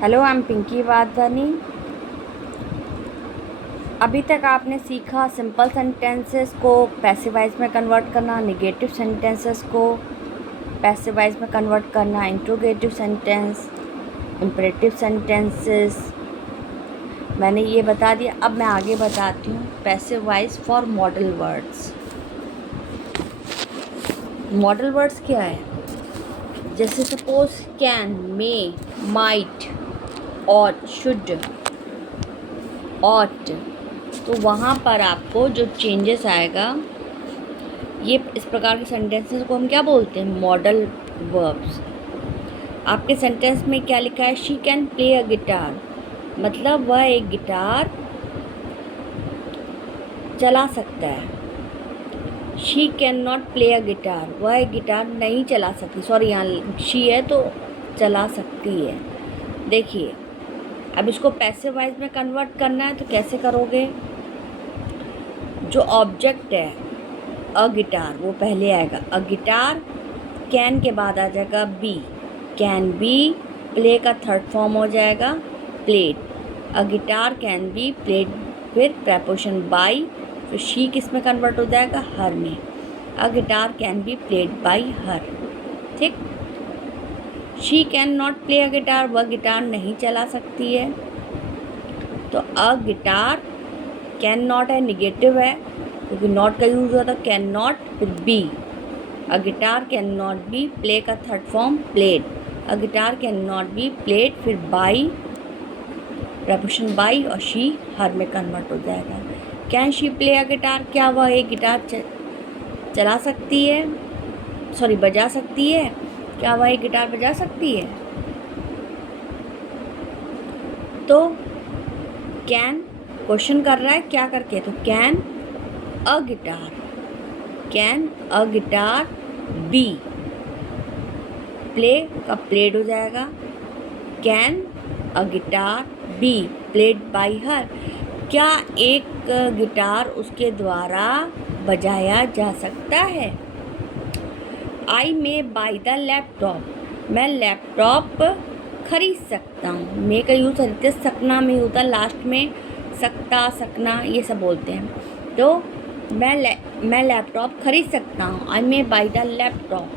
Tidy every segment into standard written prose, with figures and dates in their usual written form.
Hello, I am Pinky Wadhwani. अभी तक आपने सीखा सिंपल सेंटेंसेस को पैसिव वॉइस में कन्वर्ट करना, नेगेटिव सेंटेंसेस को पैसिव वॉइस में कन्वर्ट करना, इंट्रोगेटिव सेंटेंस, इम्परेटिव सेंटेंसेस मैंने ये बता दिया। अब मैं आगे बताती हूँ passive voice for modal words. Modal words क्या है? जैसे suppose can, may, might, ought, should, ought, तो वहाँ पर आपको जो चेंजेस आएगा, ये इस प्रकार के सेंटेंसेस को हम क्या बोलते हैं? Modal verbs. आपके सेंटेंस में क्या लिखा है? She can play a guitar, मतलब वह एक गिटार चला सकता है। She can not play a guitar, वह एक गिटार नहीं चला सकती। सॉरी, यहाँ शी है तो चला सकती है। देखिए, अब इसको पैसिव वॉइस में कन्वर्ट करना है तो कैसे करोगे? जो ऑब्जेक्ट है अ गिटार, वो पहले आएगा। अ गिटार, कैन के बाद आ जाएगा बी, कैन बी, प्ले का थर्ड फॉर्म हो जाएगा played. A guitar can be played, फिर प्रपोजिशन बाई, फिर शी किस में कन्वर्ट हो जाएगा? हर में। A guitar can be played by her. ठीक। She can not play a guitar, वह गिटार नहीं चला सकती है। तो अ गिटार, कैन नॉट है, निगेटिव है क्योंकि नॉट का यूज़ होता है। कैन नॉट, फिर be, a guitar can not be, play का third form played. A guitar can not be played, फिर बाई, प्रपोजिशन बाई, और शी हर में कन्वर्ट हो जाएगा। Can she play a guitar, क्या वह एक गिटार चला सकती है? सॉरी, बजा सकती है? क्या वह एक गिटार बजा सकती है? तो कैन क्वेश्चन कर रहा है क्या करके, तो can a guitar, can a guitar be, play का प्लेड हो जाएगा। Can a guitar be played by her, क्या एक गिटार उसके द्वारा बजाया जा सकता है? I may buy the laptop, मैं लैपटॉप खरीद सकता हूँ। मे का यूज़ रहते सकना में होता, लास्ट में सकता, सकना, ये सब बोलते हैं। तो मैं लैपटॉप खरीद सकता हूँ। आई मे बाई द लैपटॉप,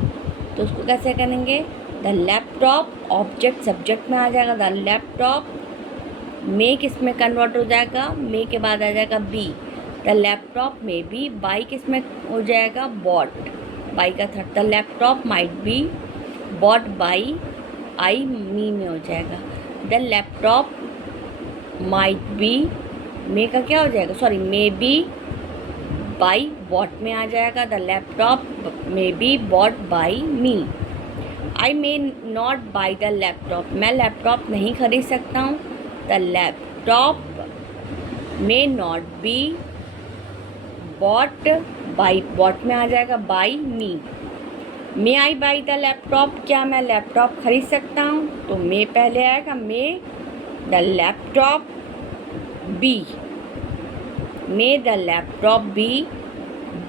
तो उसको कैसे करेंगे? द लैपटॉप, ऑब्जेक्ट सब्जेक्ट में आ जाएगा द लैपटॉप। मे किस में कन्वर्ट हो जाएगा? मे के बाद आ जाएगा बी, द लैपटॉप में बी। बाई किस में हो जाएगा? बॉट, बाई का third. The laptop might be bought by, I me में हो जाएगा। The laptop might be, may का क्या हो जाएगा? Sorry, may be by bought में आ जाएगा। The laptop may be bought by me. I may not buy the laptop, मैं लैपटॉप नहीं खरीद सकता हूँ। The laptop may not B bought by, bought में आ जाएगा by me. May I by the laptop, क्या मैं लैपटॉप खरीद सकता हूँ? तो मे पहले आएगा। May the laptop be, may the laptop be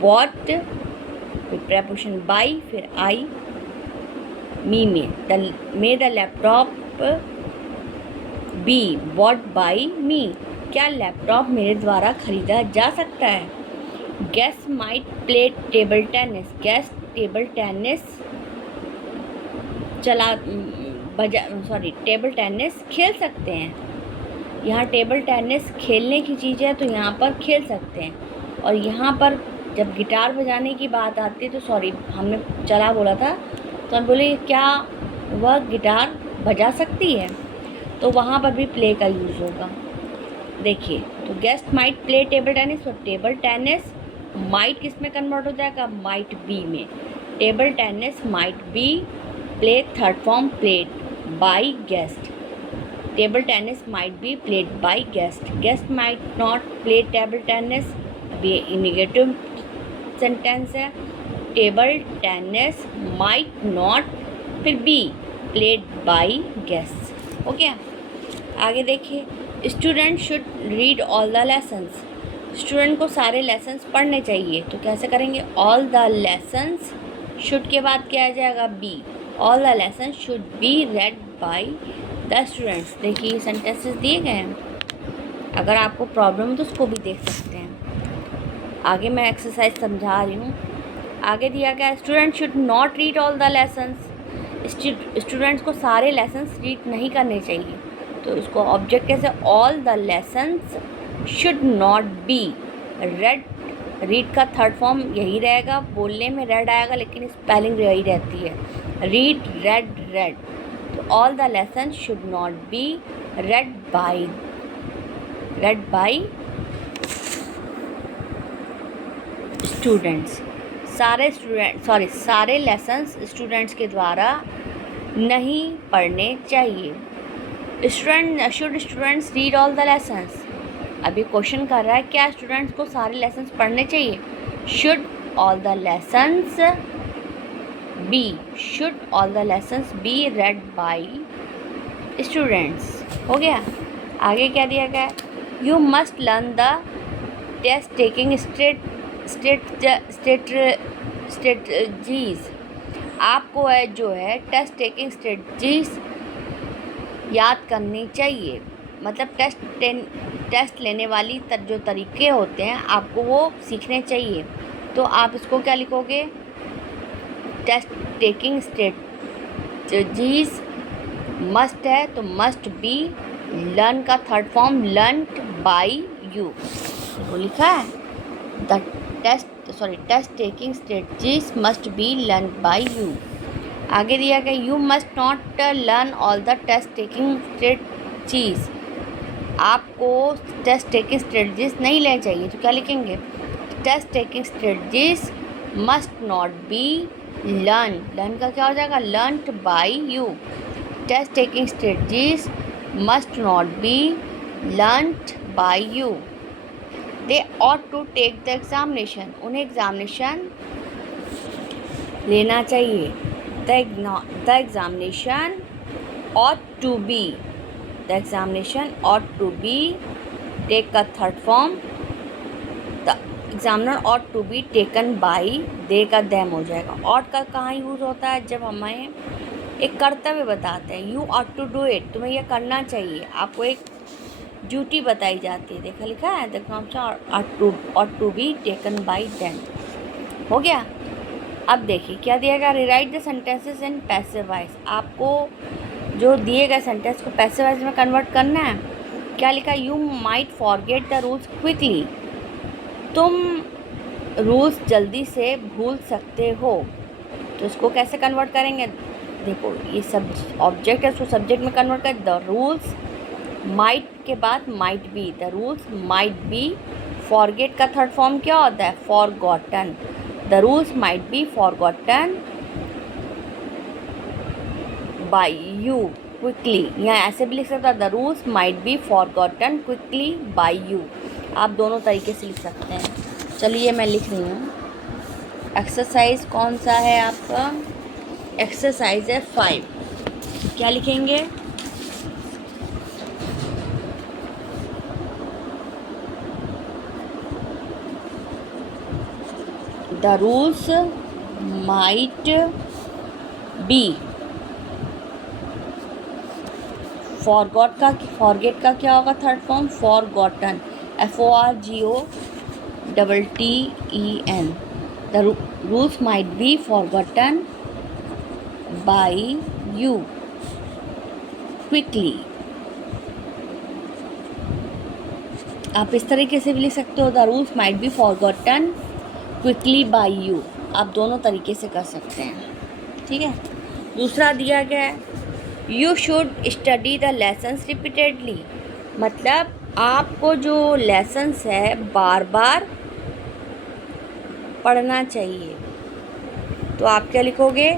bought, फिर प्रपोजिशन बाई, फिर आई मी में। May the laptop be bought by me, क्या लैपटॉप मेरे द्वारा खरीदा जा सकता है? Guest might play table tennis, guest table tennis table tennis खेल सकते हैं। यहाँ टेबल टेनिस खेलने की चीज़ है तो यहाँ पर खेल सकते हैं। और यहाँ पर जब गिटार बजाने की बात आती है तो सॉरी, हमने चला बोला था, तो हम बोले क्या वह गिटार बजा सकती है? तो वहाँ पर भी प्ले का यूज़ होगा। देखिए, तो guest might play table tennis, और टेबल टेनिस माइट किस में कन्वर्ट हो जाएगा? माइट बी में। Table tennis might be play third form played by guest. Table tennis might be played by guest. Guest might not play table tennis, ये negative sentence है। Table tennis might not, फिर B played by guest. Okay, आगे देखिए, student should read all the lessons, student को सारे lessons पढ़ने चाहिए। तो कैसे करेंगे? ऑल द लेसन्स, शुड के बाद क्या आ जाएगा? Be, all the lessons should be read by the students. देखिए सेंटेंसेस दिए गए हैं, अगर आपको प्रॉब्लम है तो उसको भी देख सकते हैं। आगे मैं एक्सरसाइज समझा रही हूँ। आगे दिया गया student should not read all the lessons. Students को सारे लेसन्स रीड नहीं करने चाहिए, तो इसको ऑब्जेक्ट कैसे, all the lessons should not be red. Read का थर्ड फॉर्म यही रहेगा, बोलने में रेड आएगा लेकिन स्पेलिंग यही रहती है, रीड रेड रेड। तो all the lessons should not be read by students. सारे लेसन्स स्टूडेंट्स के द्वारा नहीं पढ़ने चाहिए। Students read all the lessons. अभी क्वेश्चन कर रहा है क्या स्टूडेंट्स को सारे लेसन्स पढ़ने चाहिए। Should all the lessons be read by students. हो गया। आगे क्या दिया गया है, you must learn the test taking strategies. आपको जो है टेस्ट टेकिंग स्ट्रेटजीज याद करनी चाहिए, मतलब टेस्ट लेने वाली जो तरीके होते हैं आपको वो सीखने चाहिए। तो आप इसको क्या लिखोगे, टेस्ट टेकिंग स्ट्रेटजीज मस्ट है तो मस्ट बी, लर्न का third form learned by you, वो लिखा है। The test taking strategies must be learned by you. आगे दिया गया you must not learn all the test taking strategies. आपको टेस्ट टेकिंग स्ट्रेटजीज नहीं लेनी चाहिए, तो क्या लिखेंगे, test taking strategies must not be learn का क्या हो जाएगा, learned by you. Test taking strategies must not be learned by you. They ought to take the examination. उन्हें एग्जामिनेशन लेना चाहिए। The examination ought to be, the examination ought to be, take का third form, the examiner ought to be taken by, they का them हो जाएगा। ought का कहाँ use होता है, जब हमें एक कर्तव्य बताते हैं, you ought to do it, तुम्हें यह करना चाहिए, आपको एक ड्यूटी बताई जाती है। देखा लिखा है, the examination ought to be taken by them। हो गया। अब देखिए क्या दिया गया, rewrite the sentences in passive voice. आपको जो दिए गए सेंटेंस को पैसिव वॉइस में कन्वर्ट करना है। क्या लिखा, you might forget the rules quickly. तुम रूल्स जल्दी से भूल सकते हो, तो इसको कैसे कन्वर्ट करेंगे, देखो ये सब ऑब्जेक्ट है, उसको सब्जेक्ट में कन्वर्ट कर। द रूल्स माइट के बाद might be, the rules might be. Forget का थर्ड फॉर्म क्या होता है, forgotten. The rules might be forgotten by you quickly. यहाँ ऐसे भी लिख सकते हैं, the rules might be forgotten quickly by you. आप दोनों तरीके से लिख सकते हैं। चलिए मैं लिख रही हूँ। एक्सरसाइज कौन सा है आपका, एक्सरसाइज है 5। क्या लिखेंगे, the rules might be, forget का क्या होगा third form, forgotten, FORGOTTEN। The rules might be forgotten by you quickly. आप इस तरीके से भी लिख सकते हो, the rules might be forgotten quickly by you. आप दोनों तरीके से कर सकते हैं, ठीक है। दूसरा दिया गया है, you should study the lessons repeatedly. मतलब आपको जो लेसन्स है बार बार पढ़ना चाहिए। तो आप क्या लिखोगे,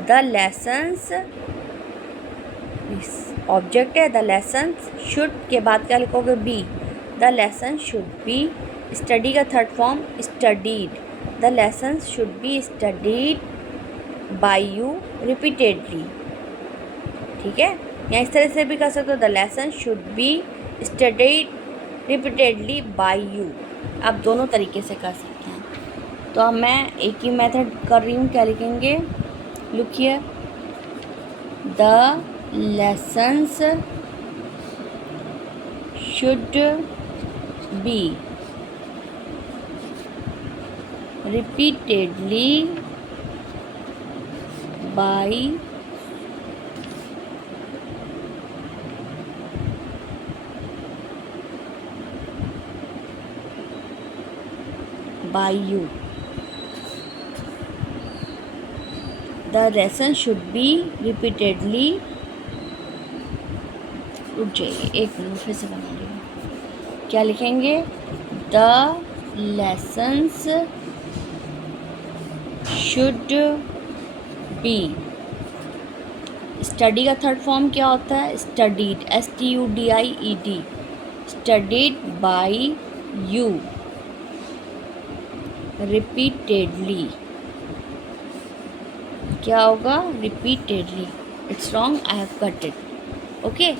द लेसन्स, ऑब्जेक्ट है द लेसन्स, शुड के बाद क्या लिखोगे, be. The lesson should be, study का third form studied, the lessons should be studied by you repeatedly. ठीक है, या इस तरह से भी कर सकते हो, the lesson should be studied repeatedly by you. आप दोनों तरीके से कर सकते हैं। तो अब मैं एक ही मेथड कर रही हूँ, क्या लिखेंगे, look here, the lessons should be repeatedly by you. The lesson should be repeatedly. रुक जाइए, एक मिनट फिर से बना रही हूँ। क्या लिखेंगे? The lessons should be. Study का थर्ड फॉर्म क्या होता है? Studied, STUDIED, studied by you repeatedly. क्या होगा? Repeatedly. It's wrong, I have cut it. Okay,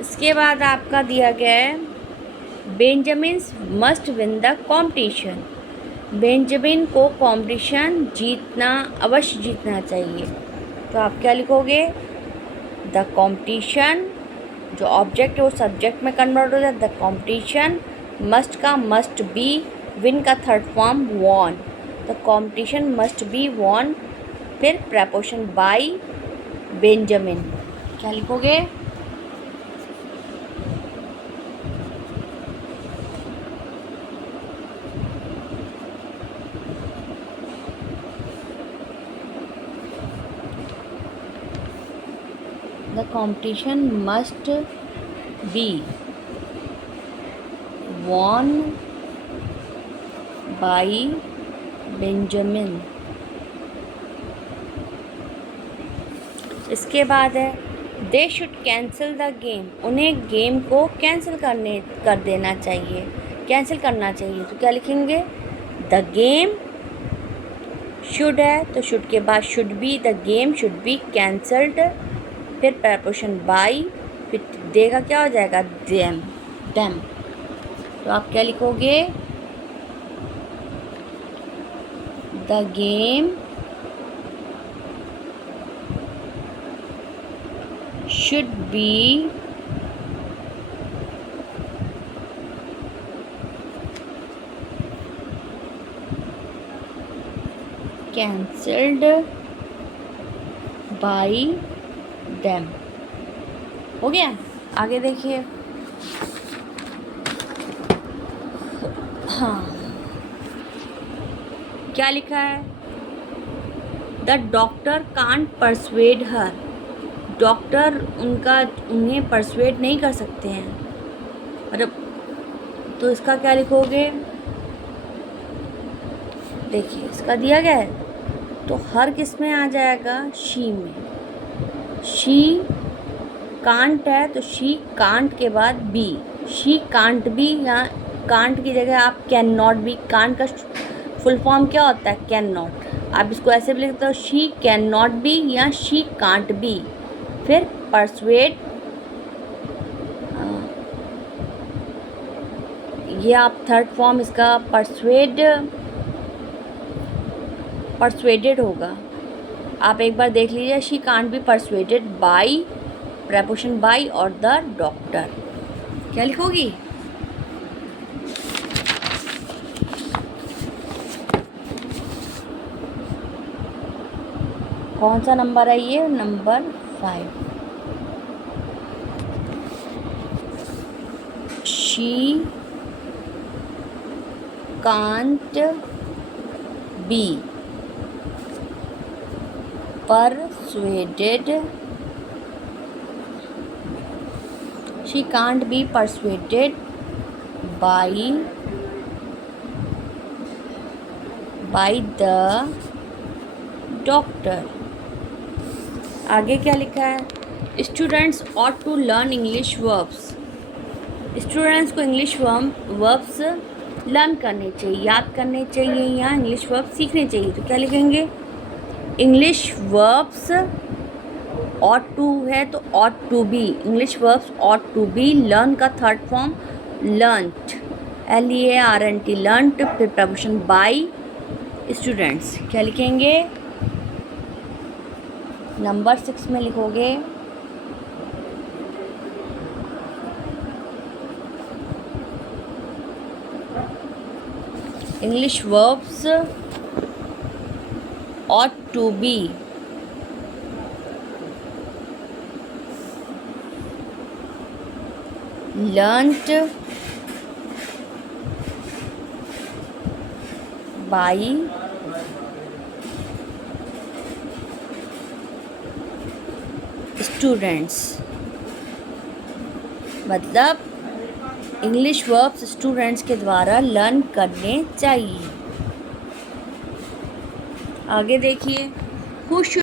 इसके बाद आपका दिया गया है Benjamins must win the competition. Benjamin को कॉम्पिटिशन जीतना, अवश्य जीतना चाहिए। तो आप क्या लिखोगे? द कॉम्पिटिशन, जो ऑब्जेक्ट है वो सब्जेक्ट में कन्वर्ट हो जाए। द कॉम्पिटिशन, मस्ट का मस्ट बी, विन का third form won. The competition must be won, फिर प्रपोशन बाय बेंजामिन। क्या लिखोगे? The competition must be won by Benjamin. इसके बाद है they should cancel the game. उन्हें गेम को कैंसिल कर देना चाहिए, कैंसिल करना चाहिए। तो क्या लिखेंगे? द गेम शुड है तो शुड के बाद should be, the game should be cancelled, फिर प्रपोशन बाय, फिर देगा क्या हो जाएगा? Them, them. तो आप क्या लिखोगे? The game should be cancelled by them। हो गया? आगे देखिए। हाँ, क्या लिखा है? The doctor can't persuade her. Doctor उन्हें परसुएड नहीं कर सकते हैं, मतलब। तो इसका क्या लिखोगे? देखिए, इसका दिया गया है तो हर किस में आ जाएगा? शी में। शी कांट है तो शी कांट के बाद बी, शी कांट बी, या कांट की जगह आप कैन नॉट बी। कांट का फुल फॉर्म क्या होता है? Can not. आप इसको ऐसे भी लिखते हो, शी कैन नॉट बी या शी कांट बी। फिर परसुएड, ये आप थर्ड फॉर्म इसका परसुएडेड होगा। आप एक बार देख लीजिए, she can't be persuaded by, preposition by और द डॉक्टर। क्या लिखोगी? कौन सा नंबर है ये? Number 5। She can't be persuaded, she can't be persuaded by the doctor। आगे क्या लिखा है? Students ought to learn English verbs। Students को इंग्लिश वर्ब्स लर्न करने चाहिए, याद करने चाहिए, या इंग्लिश वर्ब्स सीखने चाहिए। तो क्या लिखेंगे? इंग्लिश वर्ब्स ought to है तो ought to be, English verbs ought to be। Learn का third form learnt, LEARNT, learnt, फिर प्रपोशन बाय स्टूडेंट्स। क्या लिखेंगे? नंबर 6 में लिखोगे English verbs ought to be learnt by students. मतलब इंग्लिश वर्ब्स स्टूडेंट्स के द्वारा लर्न करने चाहिए। आगे देखिए, हु